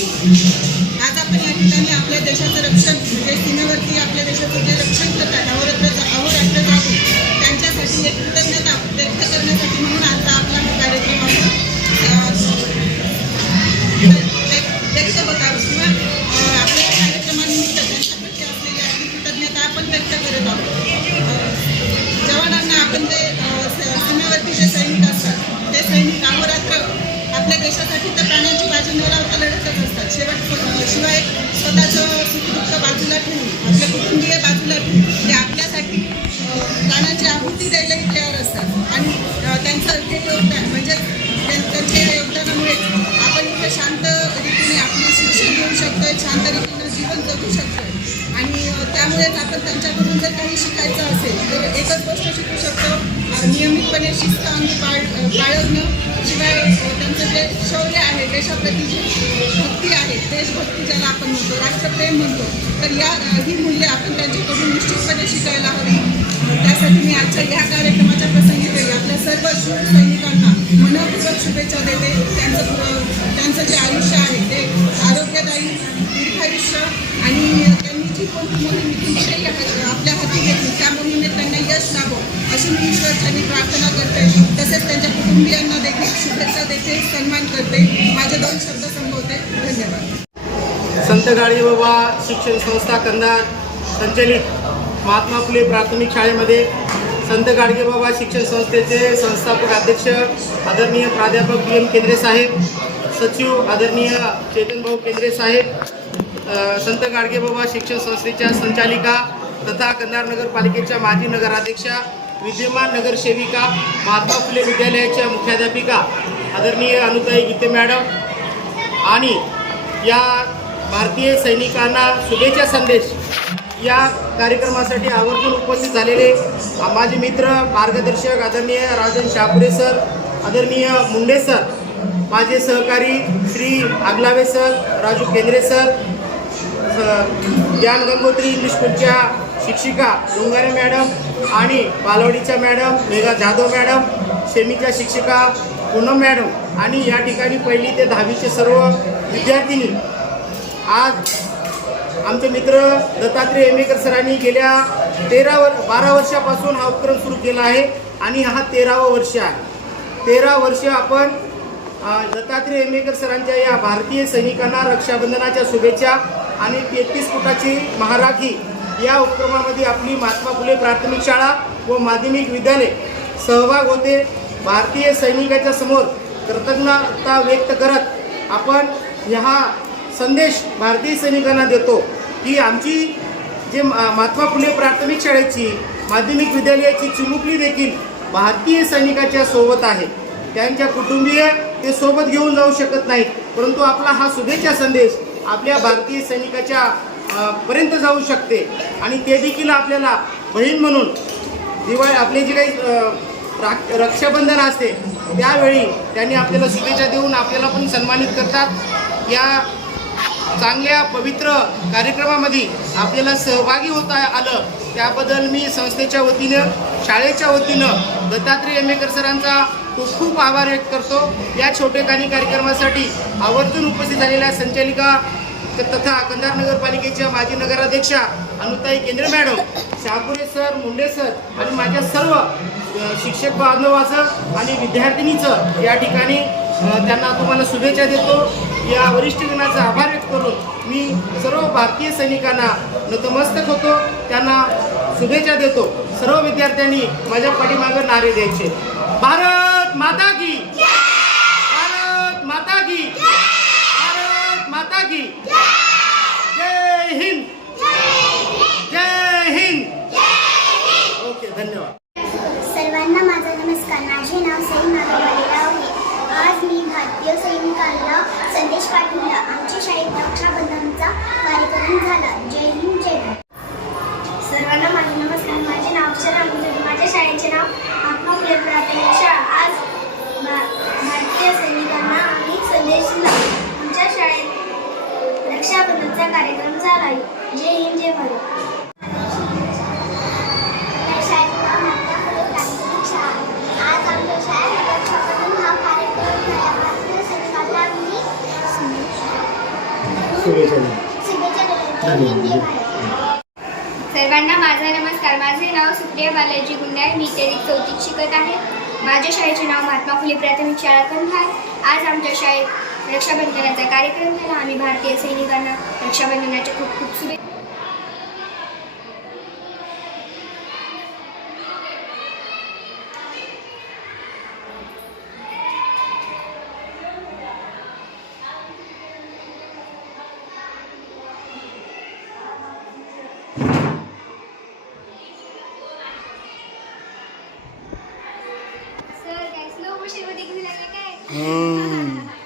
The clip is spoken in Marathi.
आज आपण या ठिकाणी आपल्या देशाचं रक्षण म्हणजे सीमेवरती आपल्या देशाचं जे रक्षण करतात अहोरात्र जागून त्यांच्यासाठी एक कृतज्ञता व्यक्त करण्यासाठी म्हणून आजचा आपला हा कार्यक्रम व्यक्त होत आहोत किंवा आपल्या कार्यक्रमानिमित्त त्यांच्याप्रती असलेली आपली कृतज्ञता आपण व्यक्त करत आहोत। जवानांना आपण जे सीमेवरती जे सैनिक असतात ते सैनिक अहोरात्र आपल्या देशासाठी तर प्राणांची बाजी न लावता लढतच असतात। शिवाय स्वतःचं सुखदुःख बाजूला ठेवून आपले कुटुंबीय बाजूला ठेवून ते आपल्यासाठी प्राणांची आहुती द्यायलाही तयार असतात आणि त्यांचं हे योगदान म्हणजे त्यांच्या या योगदानामुळे आपण इथे शांत रीतीने आपले शिक्षण घेऊ शकतोय, शांत रीतीनं जीवन जगू शकतोय आणि त्यामुळेच आपण त्यांच्याकडून जर काही शिकायचं असेल तर एकच गोष्ट शिकू शकतो, नियमितपणे शिस्त अंगी बाळगणं, शिवाय त्यांचं जे शौर्य आहे, देशाप्रती जी भक्ती आहे, देशभक्ती ज्याला आपण म्हणतो, राष्ट्रप्रेम म्हणतो, तर ही मूल्य आपण त्यांच्याकडून निश्चितपणे शिकायला हवी। त्यासाठी मी आजच्या ह्या कार्यक्रमाच्या प्रसंगी तरी आपल्या सर्व शूर सैनिकांना मनपूर्वक शुभेच्छा देते। त्यांचं जे आयुष्य आहे ते आरोग्यदायी, दीर्घायुष्य आणि त्यांनी जी कोणती मोहीम विषयी आपल्या हाती घेतली त्या मोहिमेत त्यांना यश लाभो अशी मी ईश्वरचरणी प्रार्थना करते। तसेच त्यांच्या कुटुंबियांना देखील शुभेच्छा देते, सन्मान करते। माझे 2 शब्द संबोधते। धन्यवाद। संत गाडगेबाबा शिक्षण संस्था कंधार संचलित महात्मा फुले प्राथमिक शाळेमध्ये संत गाडगेबाबा शिक्षण संस्थेचे संस्थापक अध्यक्ष आदरणीय प्राध्यापक PM केंद्रे साहेब, सचिव आदरणीय चेतनभाऊ केंद्रे साहेब, संत गाडगेबाबा शिक्षण संस्थेच्या संचालिका तथा कंधार नगरपालिकेच्या माजी नगराध्यक्षा, विद्यमान नगरसेविका, महात्मा फुले विद्यालयाच्या मुख्याध्यापिका आदरणीय अनुताई गीते मॅडम आणि या भारतीय सैनिकांना शुभेच्छा संदेश या कार्यक्रमासाठी आवर्जून उपस्थित झालेले माझे मित्र मार्गदर्शक आदरणीय राजन शापुरे सर, आदरणीय मुंडे सर, माझे सहकारी श्री आगलावे सर, राजू केंद्रे सर, ज्ञान गंगोत्री इंग्लिश स्कूलच्या शिक्षिका डोंगारे मॅडम आणि बालवाडीच्या मॅडम मेघा जाधव मॅडम, शेमीच्या शिक्षिका पूनम मॅडम आणि या ठिकाणी 1ली ते 10वीचे सर्व विद्यार्थिनी। आज आमचे मित्र दत्तात्रय एमेकर सरांनी गेल्या 12 वर्षापासून हा उपक्रम सुरू केला आहे आणि हा 13वं वर्ष आहे। 13 वर्ष आपण दत्तात्रय एमेकर सरांच्या या भारतीय सैनिकांना रक्षाबंधनाच्या शुभेच्छा आणि 33 फुटाची महाराखी या उपक्रमामध्ये आपली महात्मा फुले प्राथमिक शाळा व माध्यमिक विद्यालय सहभाग होते। भारतीय सैनिकाच्या समोर कृतज्ञता व्यक्त करत आपण हा संदेश भारतीय सैनिकांना देतो की आमची जे महात्मा फुले प्राथमिक शाळेची माध्यमिक विद्यालयाची चिमुकली देखील भारतीय सैनिकाच्या सोबत आहे। त्यांच्या कुटुंबीय ते सोबत घेऊन जाऊ शकत नाहीत, परंतु आपला हा शुभेच्छा संदेश आपल्या भारतीय सैनिकाच्या पर्यंत जाऊ शकते आणि ते देखील आपल्याला बहीण म्हणून दिवाळी आपले जे काही रक्षाबंधन असते त्यावेळी त्यांनी आपल्याला शुभेच्छा देऊन आपल्याला पण सन्मानित करतात। या चांगल्या पवित्र कार्यक्रमामध्ये आपल्याला सहभागी होता आलं त्याबद्दल मी संस्थेच्या वतीनं, शाळेच्या वतीनं दत्तात्रय एमेकर सरांचा खूप खूप आभार व्यक्त करतो। या छोटेखानी कार्यक्रमासाठी आवर्जून उपस्थित झालेल्या संचालिका तथा कंधार नगरपालिकेच्या माजी नगराध्यक्षा अनुताई केंद्रे मॅडम, शापुरे सर, मुंडे सर आणि माझ्या सर्व शिक्षक बांधवाचं आणि विद्यार्थिनीचं या ठिकाणी त्यांना तुम्हाला शुभेच्छा देतो। या वरिष्ठगणाचा आभार व्यक्त करून मी सर्व भारतीय सैनिकांना नतमस्तक होतो, त्यांना शुभेच्छा देतो। सर्व विद्यार्थ्यांनी माझ्या पाठीमागे नारे द्यायचे, भारत माता की, भारत माता की, भारत माता की, जय हिंद, जय हिंद। ओके, धन्यवाद। सर्वांना माझा नमस्कार। माझे नाव सई नागवालेराव आहे। आज मी भारतीय सैनिकांना संदेश पाठवला। आमच्या शाळेत रक्षाबंधनचा कार्यक्रम झाला। जय हिंद, जय भारत। सर्वांना माझा नमस्कार। माझे नाव अक्षरा मुंडे। माझ्या शाळेचे नाव महात्मा फुले प्राथमिक शाळा। आज भारतीय सैनिकांना आम्ही संदेश दिला। आमच्या शाळेत शुभेच्छा द्या. शुभेच्छा देतो. जय हिंद, जय भारत. सर्वांना माझा नमस्कार. माझे नाव सुप्रिया बालाजी गुंडाळ. मी इयत्ता 4थीत शिकत आहे. माझ्या शाळेचे नाव महात्मा फुले प्राथमिक शाळा कंधार. आज आमच्या शाळेत रक्षाबंधनाचा कार्यक्रम झाला. आम्ही भारतीय सैनिकांना रक्षाबंधनाच्या खूप खूप शुभेच्छा. सर काय स्लो मोशन मध्ये घेऊन आले काय?